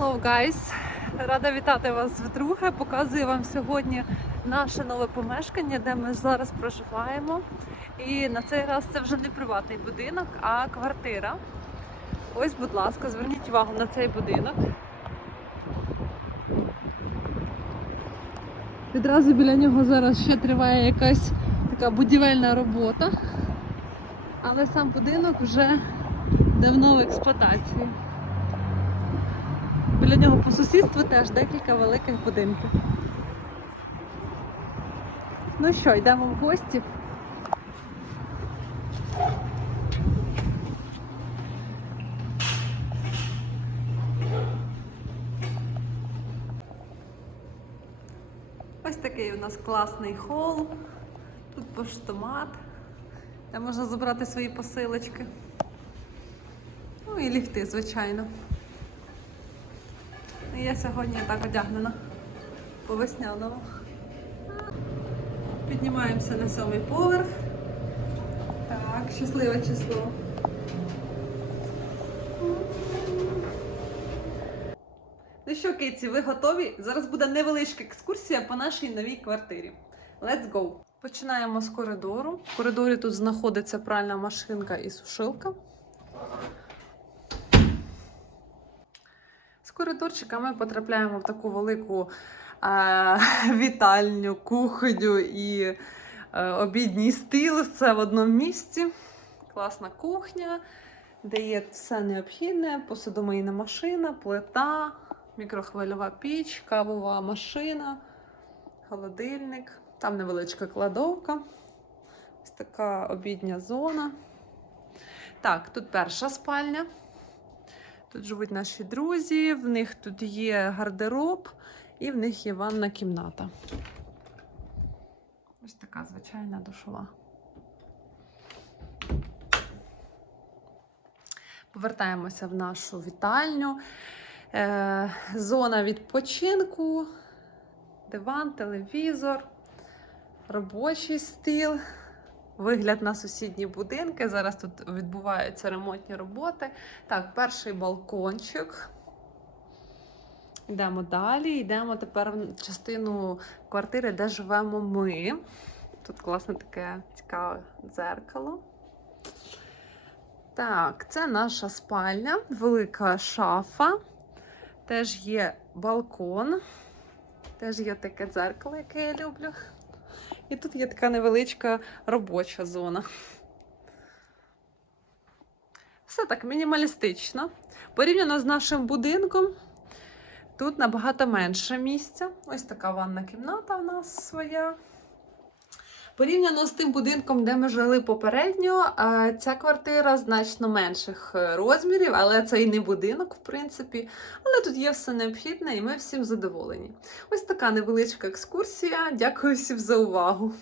Hello, guys! Рада вітати вас вдруге. Показую вам сьогодні наше нове помешкання, де ми зараз проживаємо. І на цей раз це вже не приватний будинок, а квартира. Ось, будь ласка, зверніть увагу на цей будинок. Відразу біля нього зараз ще триває якась така будівельна робота, але сам будинок вже давно в експлуатації. Біля нього по сусідству теж декілька великих будинків. Ну що, йдемо в гості. Ось такий у нас класний хол. Тут поштомат, де можна забрати свої посилочки. Ну і ліфти, звичайно. Я сьогодні так одягнена по весняному. Піднімаємося на сьомий поверх. Так, щасливе число. Ну що, киці, ви готові? Зараз буде невеличка екскурсія по нашій новій квартирі. Let's go! Починаємо з коридору. В коридорі тут знаходиться пральна машинка і сушилка. З коридорчика ми потрапляємо в таку велику е, вітальню, кухню і е, обідній стіл. Все в одному місці. Класна кухня, де є все необхідне: посудомийна машина, плита, мікрохвильова піч, кавова машина, холодильник. Там невеличка кладовка. Ось така обідня зона. Так, тут перша спальня. Тут живуть наші друзі, в них тут є гардероб і в них є ванна кімната. Ось така звичайна душова. Повертаємося в нашу вітальню. Е, зона відпочинку, диван, телевізор, робочий стіл. Вигляд на сусідні будинки. Зараз тут відбуваються ремонтні роботи. Так, перший балкончик. Йдемо далі. Йдемо тепер в частину квартири, де живемо ми. Тут класне таке цікаве дзеркало. Так, це наша спальня, велика шафа. Теж є балкон. Теж є таке дзеркало, яке я люблю. І тут є така невеличка робоча зона. Все так мінімалістично. Порівняно з нашим будинком, тут набагато менше місця. Ось така ванна кімната у нас своя. Порівняно з тим будинком, де ми жили попередньо, е, ця квартира значно менших е, розмірів, але це і не будинок, в принципі. Але тут є все необхідне, і ми всім задоволені. Ось така невеличка екскурсія. Дякую всім за увагу.